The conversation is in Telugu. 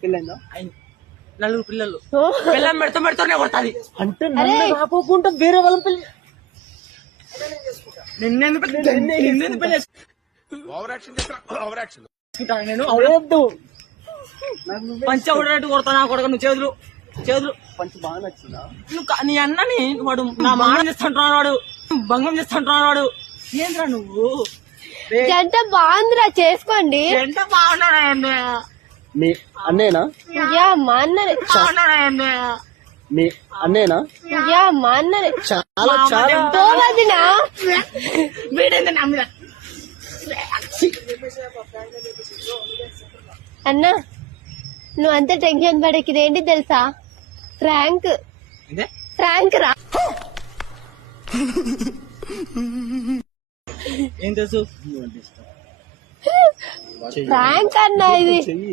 పెళ్ళైందా? నలుగురు పిల్లలు పిల్లం పెడతానే కొడతాది అంటే కాకుండా వేరే వాళ్ళ పెళ్లి నేను పంచ కొడేట్టు కొడతాను కొడక నువ్వు చేతులు చేతులు పంచి బాగా నచ్చిందా? నీ అన్నని వాడు నా మానం చేస్తుంటున్నాడు, వాడు భంగం చేస్తుంటున్నాడు. వాడు ఏంద్రా నువ్వు జంట బాగుందిరా చేసుకోండి. ఎంత బాగున్నాడు మీ అన్నేనా? యా మా అన్ననే. మీ అన్నేనా? యా మా అన్ననే. చాలా చాలా వదినా అన్నా నువ్వు అంత టెన్షన్ పడేకి ఇదేంటి తెలుసా? ఫ్రాంక్ ఫ్రాంక్ రా. ఏం తెలుసు ఫ్రాంక్ అన్నా ఇది. చెయ్యి